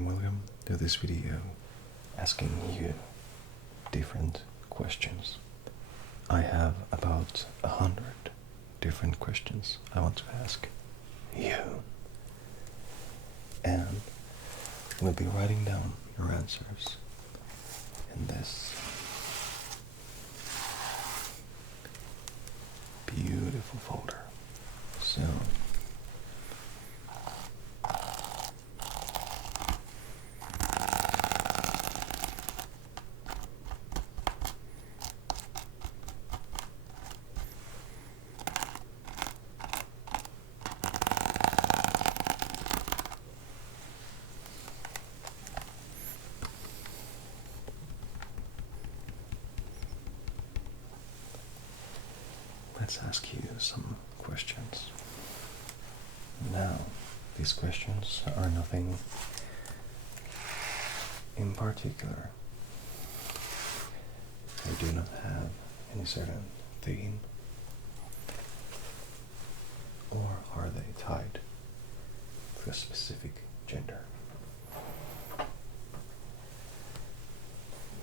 and welcome to this video asking you different questions. I have about 100 different questions I want to ask you, and we'll be writing down your answers in this beautiful folder. So let's ask you some questions. Now, these questions are nothing in particular. They do not have any certain theme, or are they tied to a specific gender?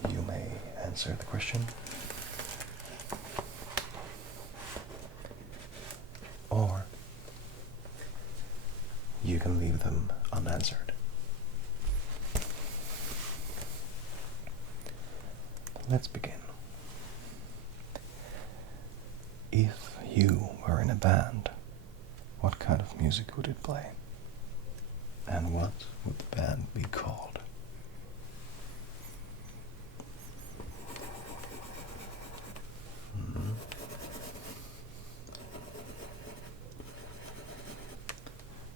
You may answer the question, or you can leave them unanswered. Let's begin. If you were in a band, what kind of music would it play? And what would the band be called?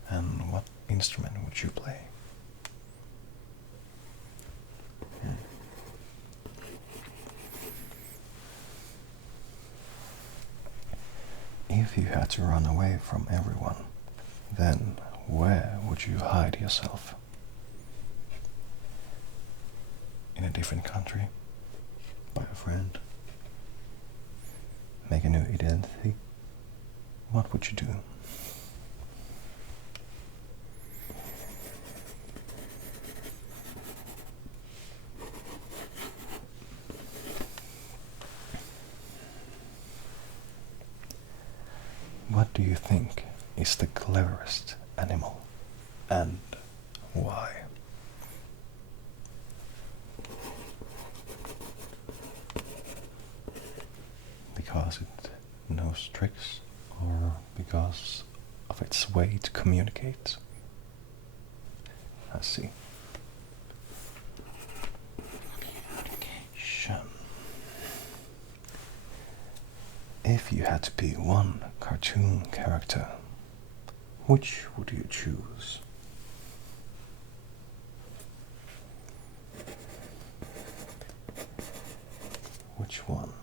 And what instrument would you play? If you had to run away from everyone, then where would you hide yourself? In a different country? By a friend? Make a new identity? What would you do? What do you think is the cleverest animal, and why? Because it knows tricks, or because of its way to communicate? I see. Communication. If you had to be one cartoon character, which would you choose? Which one?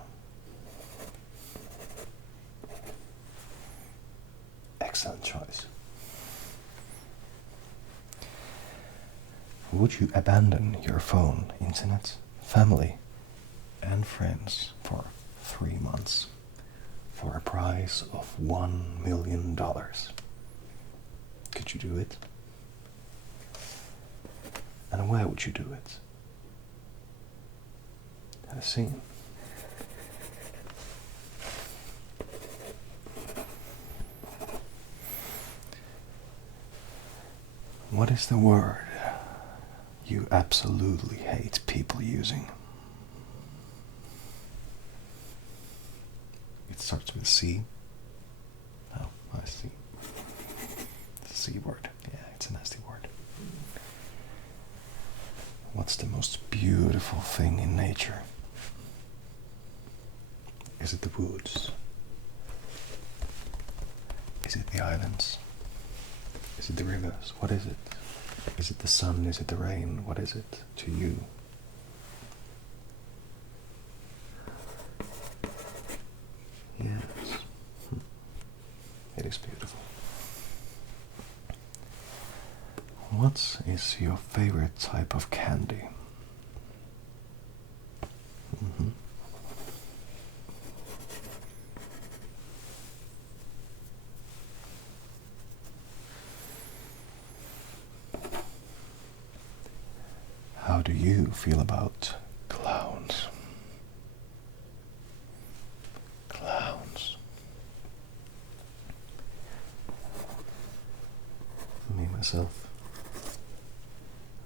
Excellent choice. Would you abandon your phone, internet, family, and friends for 3 months? For a price of $1 million. Could you do it? And where would you do it? I see. What is the word you absolutely hate people using? It starts with C. Oh, I see. The C word. Yeah, it's a nasty word. What's the most beautiful thing in nature? Is it the woods? Is it the islands? Is it the rivers? What is it? Is it the sun? Is it the rain? What is it to you? Yes. It is beautiful. What is your favorite type of candy? do you feel about clowns? Clowns. Me, myself,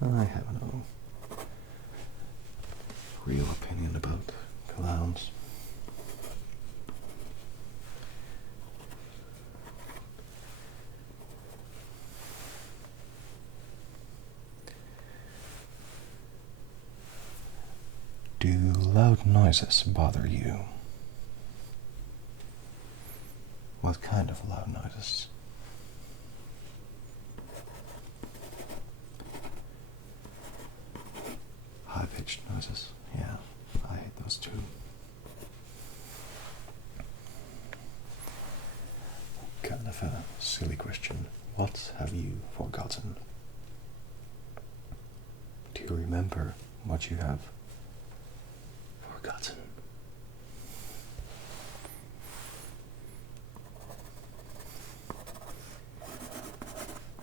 I have no real opinion about clowns. Do loud noises bother you? What kind of loud noises? High-pitched noises? Yeah, I hate those too. Kind of a silly question. What have you forgotten? Do you remember what you have forgotten?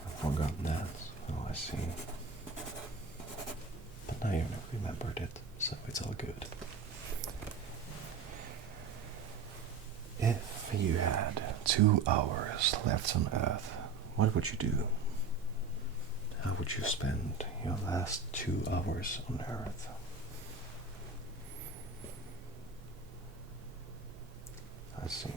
I've forgotten that. Oh, I see. But now you remembered it, so it's all good. If you had 2 hours left on Earth, what would you do? How would you spend your last 2 hours on Earth? I see.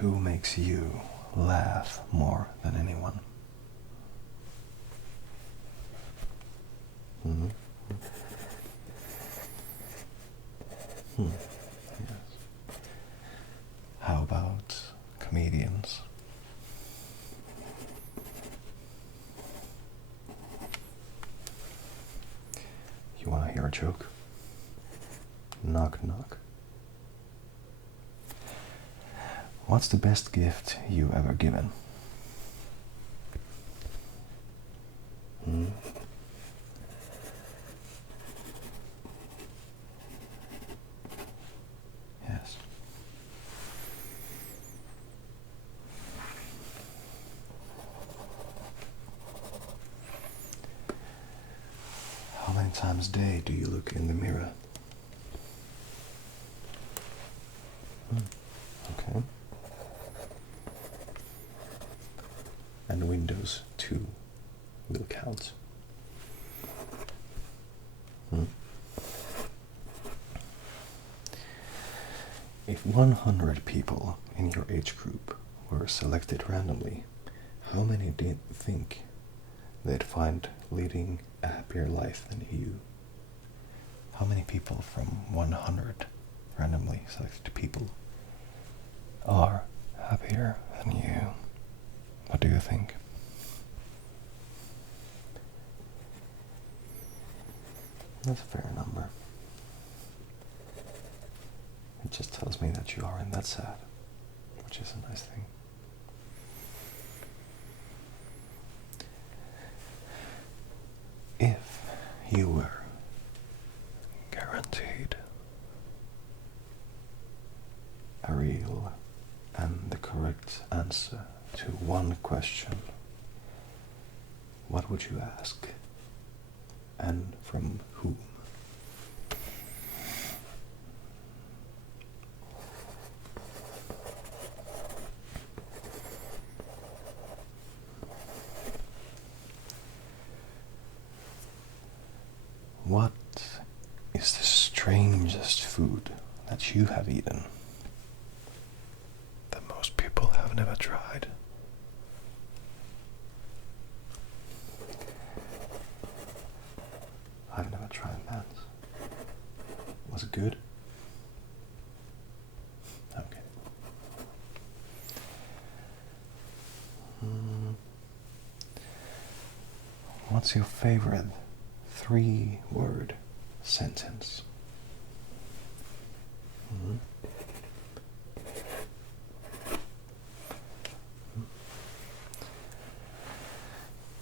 Who makes you laugh more than anyone? Yes. How about comedians? You want to hear a joke? Knock, knock. What's the best gift you ever given? Yes. How many times a day do you look in the mirror? Okay. And Windows 2 will count. If 100 people in your age group were selected randomly, how many do you think they'd find leading a happier life than you? How many people from 100 randomly selected people are happier than you? What do you think? That's a fair number. It just tells me that you aren't that sad, which is a nice thing. If you were guaranteed a real and the correct answer to one question, what would you ask? And from whom? What is the strangest food that you have eaten that most people have never tried? I've never tried that. Was it good? Okay. What's your favorite 3-word sentence?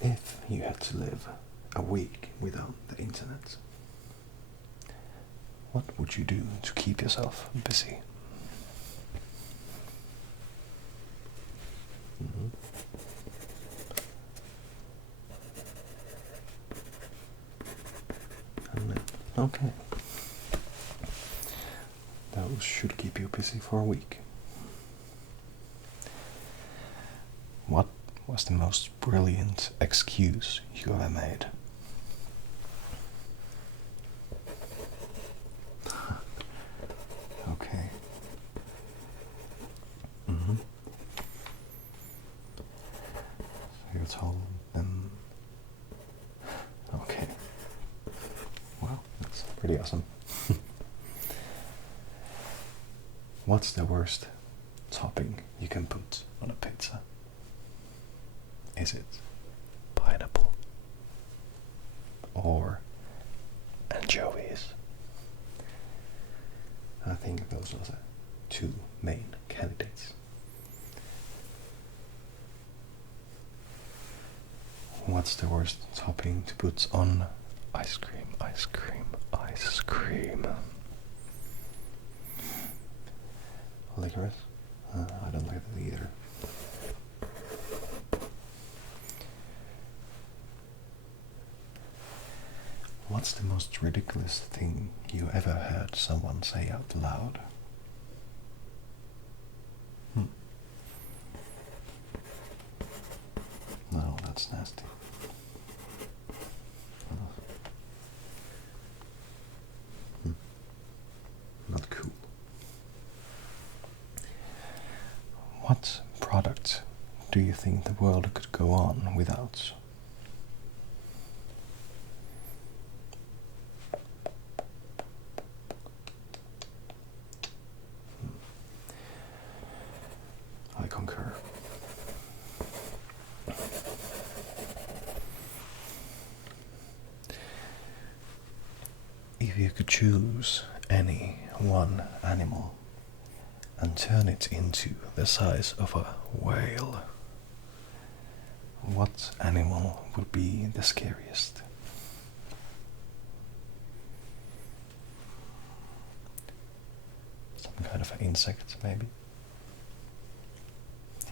If you had to live a week without the internet, what would you do to keep yourself busy? Okay. Those should keep you busy for a week. What was the most brilliant excuse you ever made? Okay. Mm-hmm. So you told them. Okay. Wow, that's pretty awesome. What's the worst topping you can put on a pizza? Is it pineapple or anchovies? I think those are the two main candidates. What's the worst topping to put on ice cream? Ice cream, ice cream. Licorice? I don't like that either. What's the most ridiculous thing you ever heard someone say out loud? No, that's nasty. Not cool. What product do you think the world could go on without? I concur. If you could choose any one animal and turn it into the size of a whale, what animal would be the scariest? Some kind of an insect, maybe?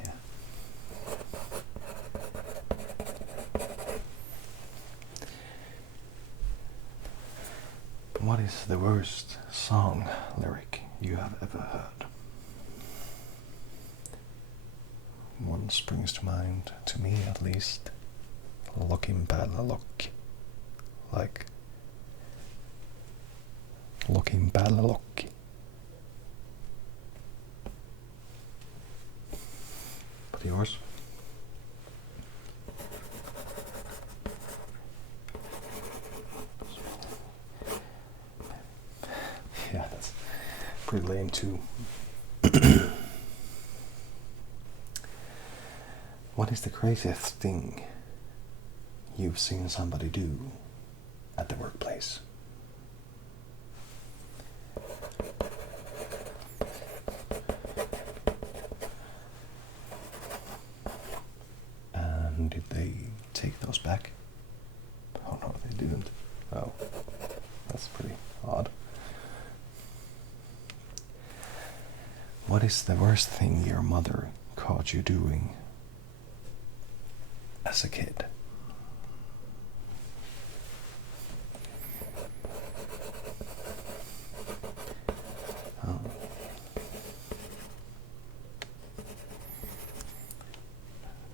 Yeah. What is the worst song lyric you have ever heard? One springs to mind, to me at least. Looking bad look. Like looking bad look. But yours? Yeah, that's pretty lame too. What is the craziest thing you've seen somebody do at the workplace? And did they take those back? Oh no, they didn't. Oh, that's pretty odd. What is the worst thing your mother caught you doing as a kid? Oh.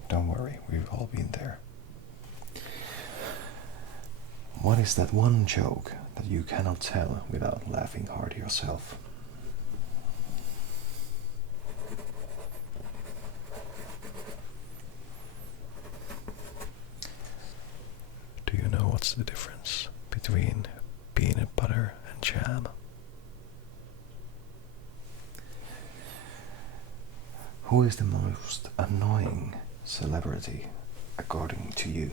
Don't worry, we've all been there. What is that one joke that you cannot tell without laughing hard yourself? Do you know what's the difference between peanut butter and jam? Who is the most annoying celebrity according to you?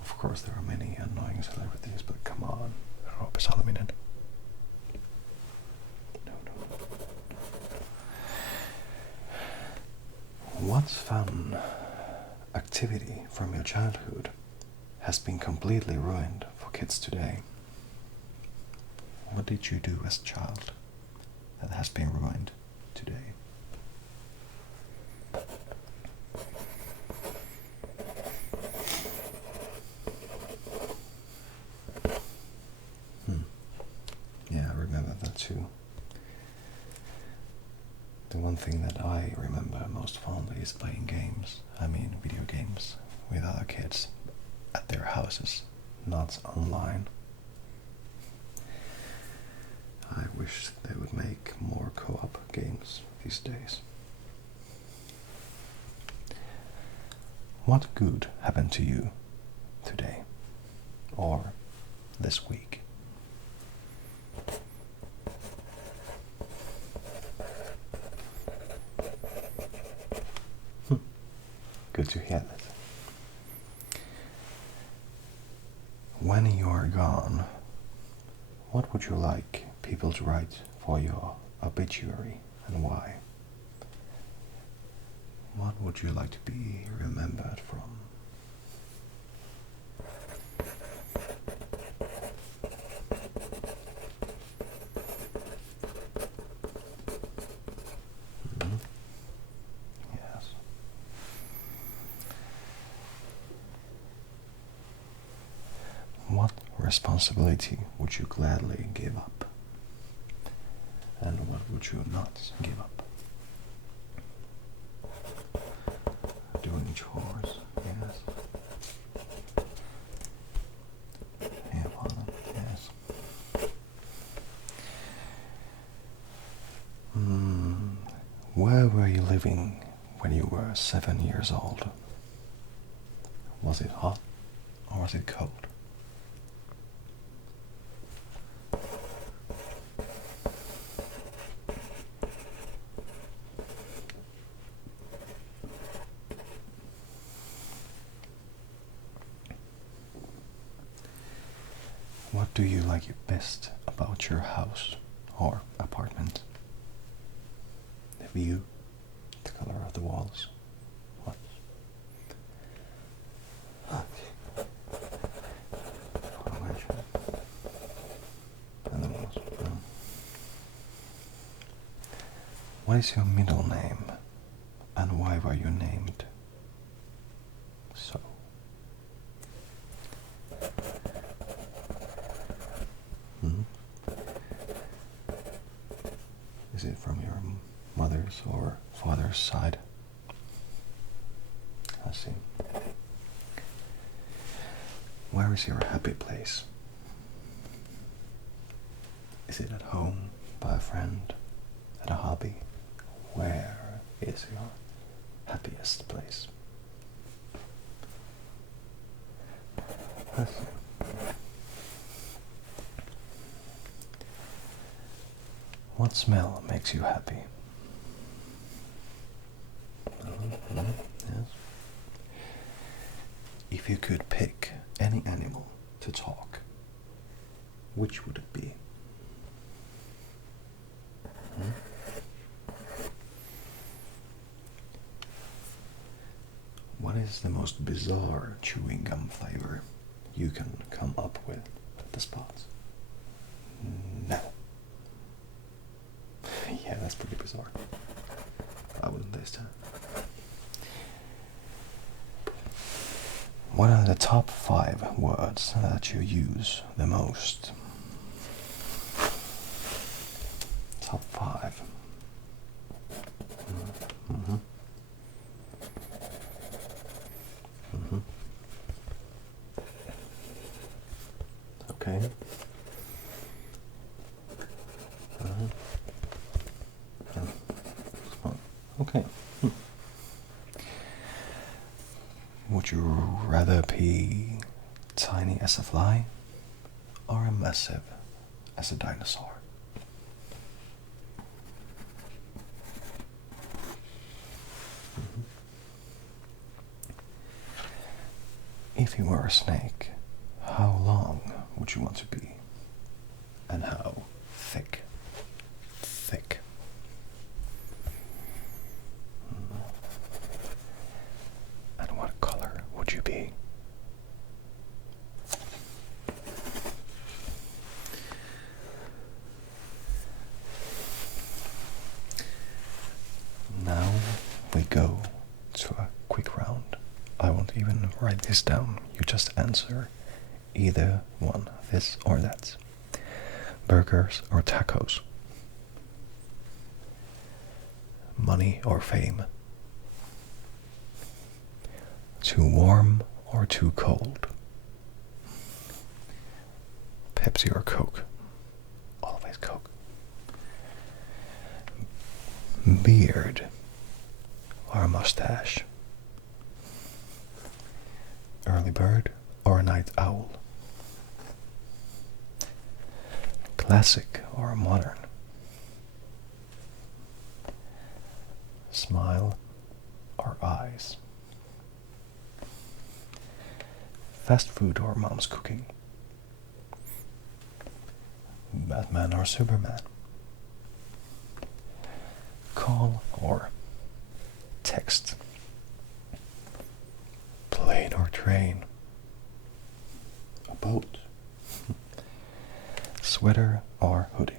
Of course there are many annoying celebrities, but come on, Roope Salminen. No. What fun activity from your childhood has been completely ruined for kids today? What did you do as a child that has been ruined today? Yeah, I remember that too. The one thing that I remember most fondly is playing games. I mean, video games with other kids at their houses, not online. I wish they would make more co-op games these days. What good happened to you today or this week? Good to hear that. When you are gone, what would you like people to write for your obituary and why? What would you like to be remembered from? Yes. What responsibility would you gladly give up? And what would you not give up? Doing chores, yes. Yeah, Father, yes. Where were you living when you were 7 years old? Was it hot or was it cold? What do you like best about your house or apartment? The view, the color of the walls, what? And the walls. What is your middle name and why were you named so? Is it from your mother's or father's side? I see. Where is your happy place? Is it at home, by a friend, at a hobby? Where is your happiest place? I see. What smell makes you happy? Yes. If you could pick any animal to talk, which would it be? What is the most bizarre chewing gum flavor you can come up with at the spot? No. Yeah, that's pretty bizarre. I wouldn't this time. What are the top 5 words that you use the most? Top 5. Okay. Okay. Would you rather be tiny as a fly or massive as a dinosaur? If you were a snake, how long would you want to be? And how thick? Thick. And what color would you be? Now we go to a quick round. I won't even write this down. You just answer either one, this or that. Burgers or tacos? Money or fame? Too warm or too cold? Pepsi or Coke? Always Coke. Beard or a mustache? Early bird or a night owl? Classic or modern? Smile or eyes? Fast food or mom's cooking? Batman or Superman? Call or text? Plane or train? A boat? Sweater or hoodie?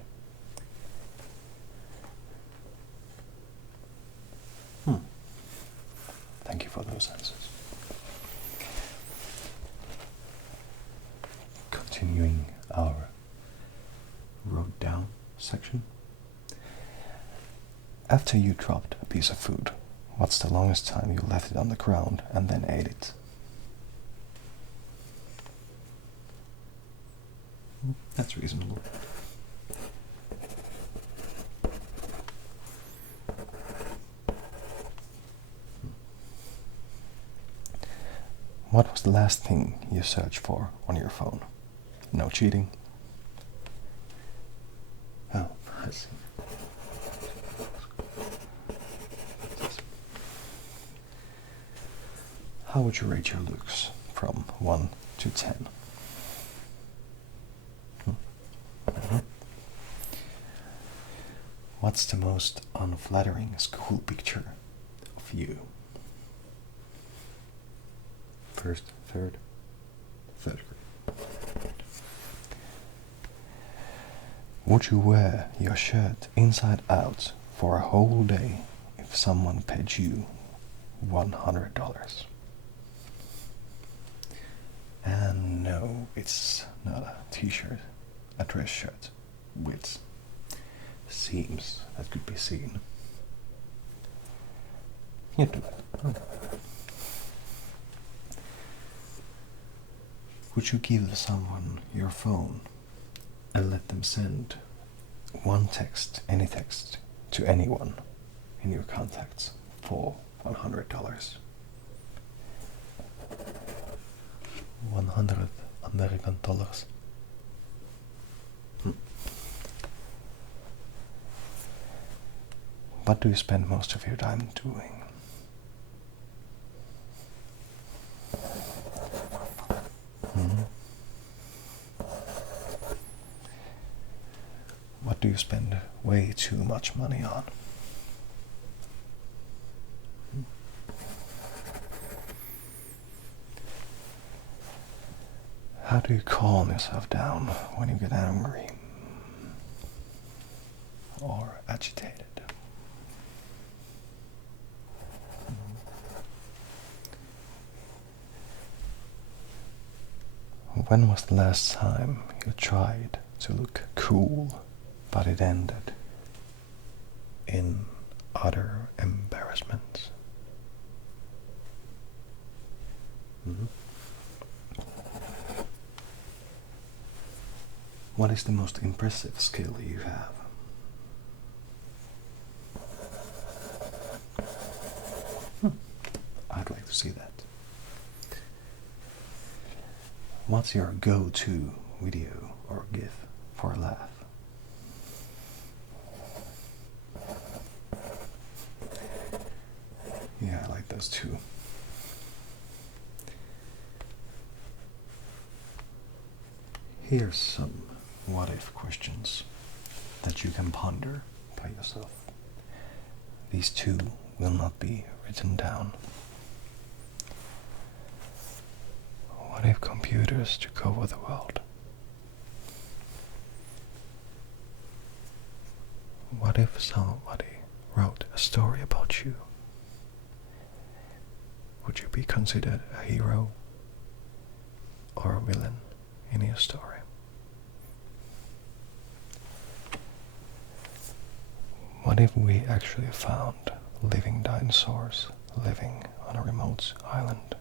Thank you for those answers. Continuing our wrote down section. After you dropped a piece of food, what's the longest time you left it on the ground and then ate it? That's reasonable. What was the last thing you searched for on your phone? No cheating. Oh, I see. How would you rate your looks from 1 to 10? What's the most unflattering school picture of you? First, third grade. Would you wear your shirt inside out for a whole day if someone paid you $100? And no, it's not a t-shirt, a dress shirt with seams that could be seen. You do it. Oh. Would you give someone your phone and let them send one text, any text, to anyone in your contacts for $100? 100 American dollars. What do you spend most of your time doing? What do you spend way too much money on? How do you calm yourself down when you get angry or agitated? When was the last time you tried to look cool, but it ended in utter embarrassment? What is the most impressive skill you have? I'd like to see that. What's your go-to video or GIF for a laugh? Yeah, I like those too. Here's some what-if questions that you can ponder by yourself. These two will not be written down. What if computers took over the world? What if somebody wrote a story about you, would you be considered a hero or a villain in your story? What if we actually found living dinosaurs living on a remote island?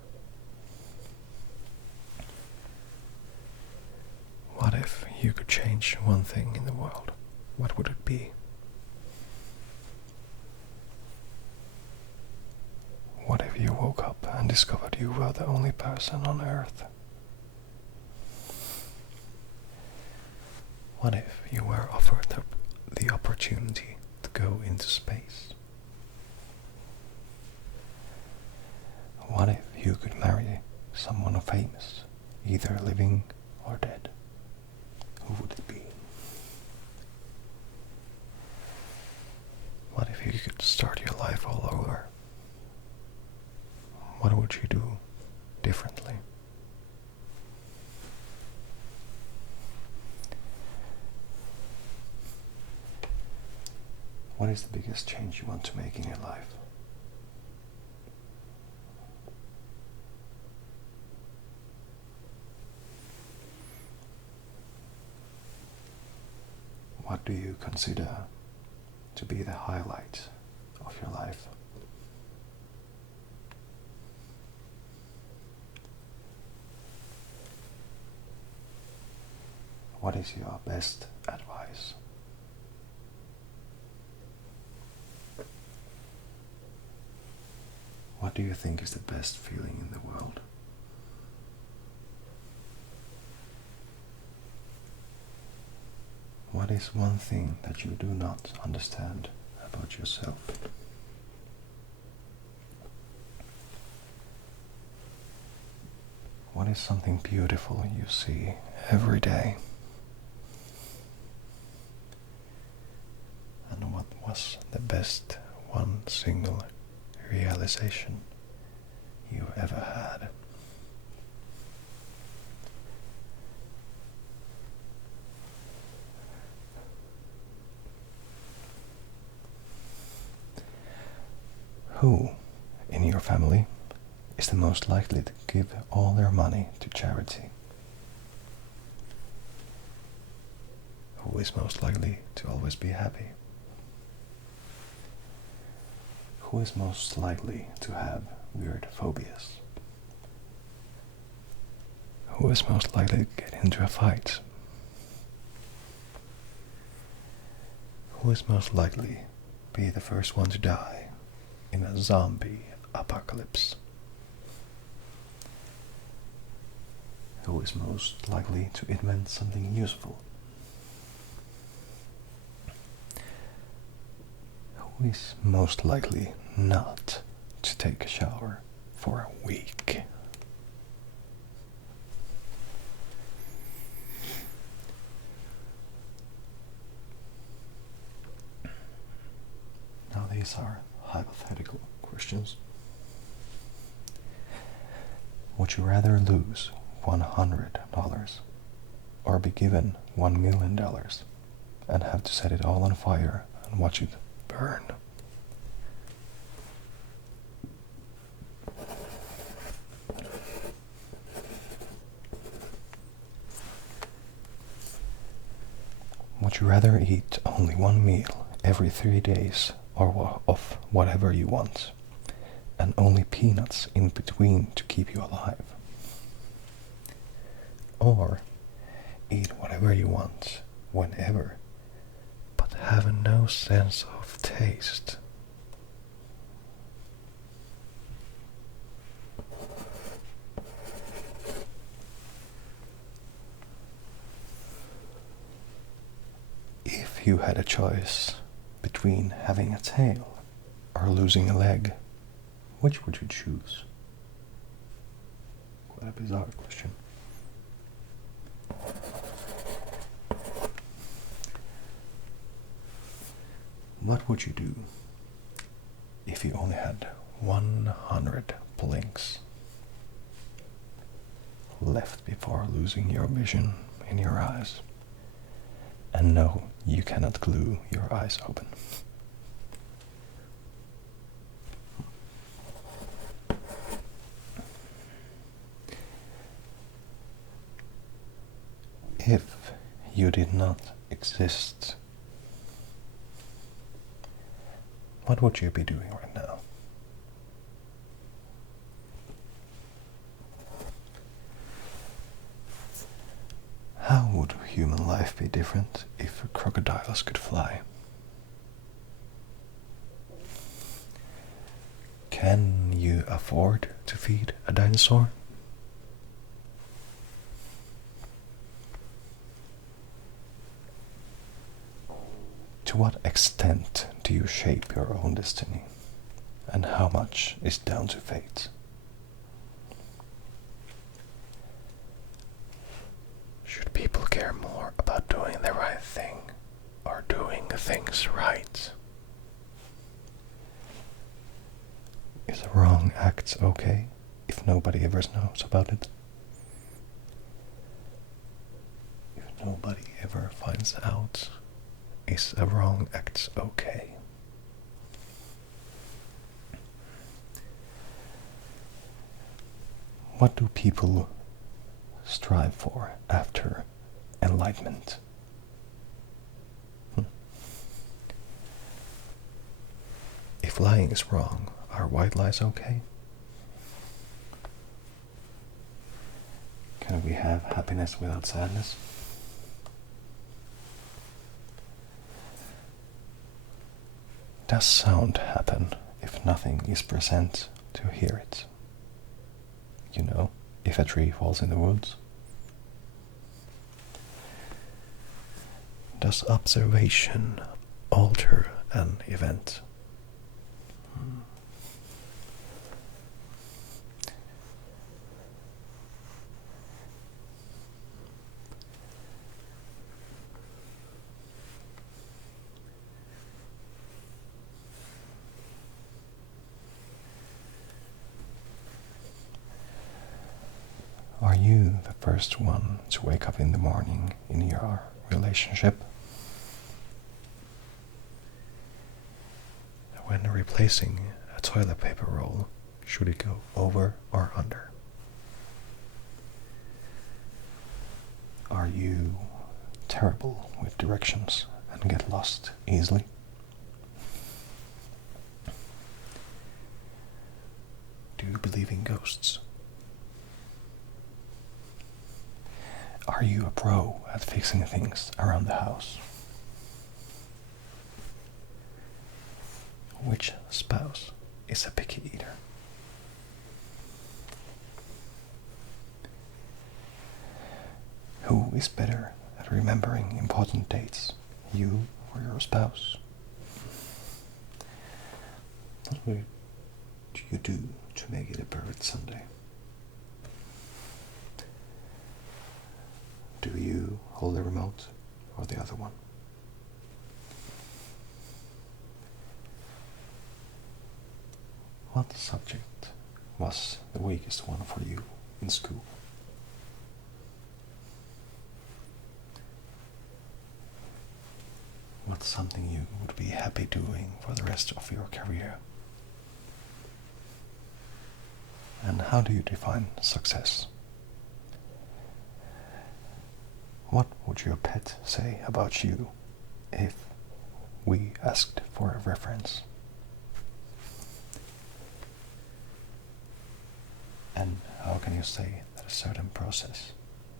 What if you could change one thing in the world? What would it be? What if you woke up and discovered you were the only person on Earth? What if you were offered the opportunity to go into space? What if you could marry someone famous, either living or dead? Who would it be? What if you could start your life all over? What would you do differently? What is the biggest change you want to make in your life? What do you consider to be the highlight of your life? What is your best advice? What do you think is the best feeling in the world? What is one thing that you do not understand about yourself? What is something beautiful you see every day? And what was the best one single realization you ever had? Who in your family is the most likely to give all their money to charity? Who is most likely to always be happy? Who is most likely to have weird phobias? Who is most likely to get into a fight? Who is most likely to be the first one to die in a zombie apocalypse? Who is most likely to invent something useful? Who is most likely not to take a shower for a week? Now these are hypothetical questions. Would you rather lose $100 or be given $1 million and have to set it all on fire and watch it burn? Would you rather eat only one meal every 3 days or of whatever you want, and only peanuts in between to keep you alive? Or eat whatever you want, whenever, but have no sense of taste? If you had a choice between having a tail or losing a leg, which would you choose? Quite a bizarre question. What would you do if you only had 100 blinks left before losing your vision in your eyes? And no, you cannot glue your eyes open. If you did not exist, what would you be doing right now? How would human life be different if crocodiles could fly? Can you afford to feed a dinosaur? To what extent do you shape your own destiny? And how much is down to fate? Should people care more about doing the right thing or doing things right? Is a wrong act okay if nobody ever knows about it? If nobody ever finds out, is a wrong act okay? What do people strive for after enlightenment? If lying is wrong, are white lies okay? Can we have happiness without sadness? Does sound happen if nothing is present to hear it? You know, if a tree falls in the woods. Does observation alter an event? Are you the first one to wake up in the morning in your relationship? When replacing a toilet paper roll, should it go over or under? Are you terrible with directions and get lost easily? Do you believe in ghosts? Are you a pro at fixing things around the house? Which spouse is a picky eater? Who is better at remembering important dates, you or your spouse? What do you do to make it a perfect Sunday? Do you hold the remote or the other one? What subject was the weakest one for you in school? What's something you would be happy doing for the rest of your career? And how do you define success? What would your pet say about you if we asked for a reference? And how can you say that a certain process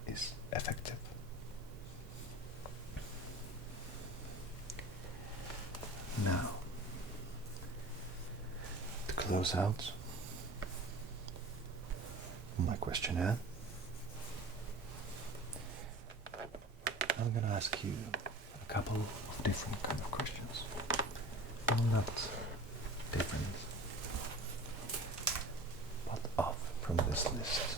is effective? Now, to close out my questionnaire, I'm going to ask you a couple of different kind of questions. Well, not different, but off from this list.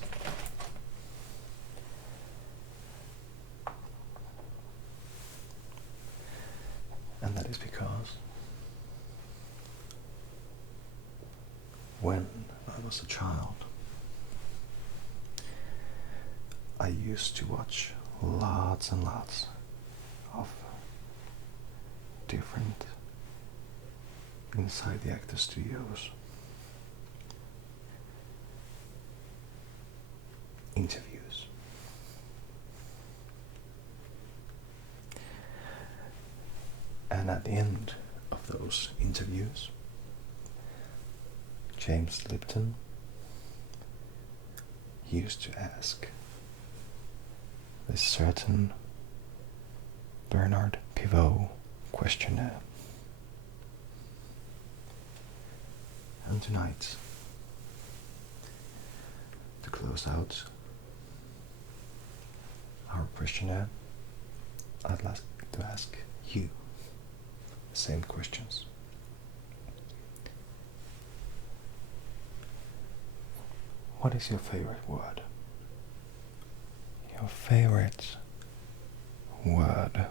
And that is because when I was a child, I used to watch lots and lots of different inside the actor studios interviews. And at the end of those interviews, James Lipton used to ask this certain Bernard Pivot questionnaire. And tonight, to close out our questionnaire, I'd like to ask you the same questions. What is your favorite word? Your favorite word.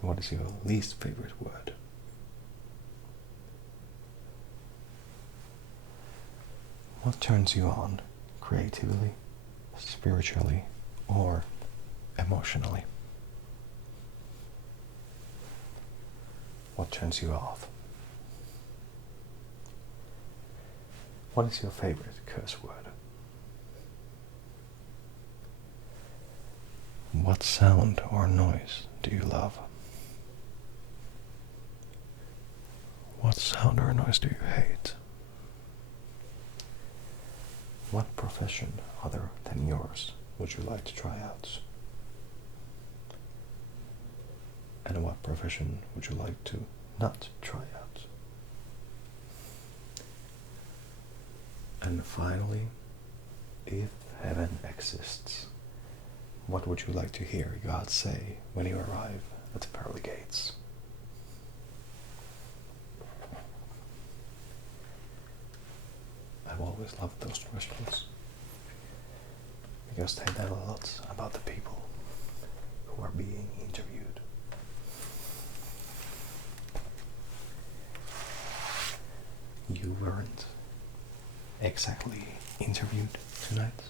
What is your least favorite word? What turns you on creatively, spiritually, or emotionally? What turns you off? What is your favorite curse word? What sound or noise do you love? What sound or noise do you hate? What profession other than yours would you like to try out? And what profession would you like to not try out? And finally, if heaven exists, what would you like to hear God say when you arrive at the pearly gates? I've always loved those questions because they tell a lot about the people who are being interviewed. You weren't exactly interviewed tonight,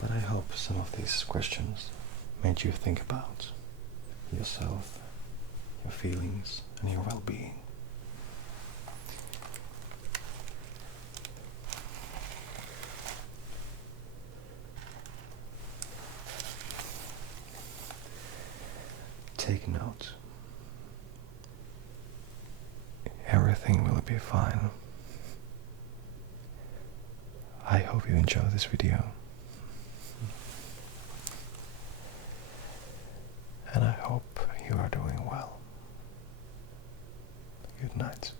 but I hope some of these questions made you think about yourself, your feelings, and your well-being. Take note. Everything will be fine. I hope you enjoy this video. And I hope you are doing well. Good night.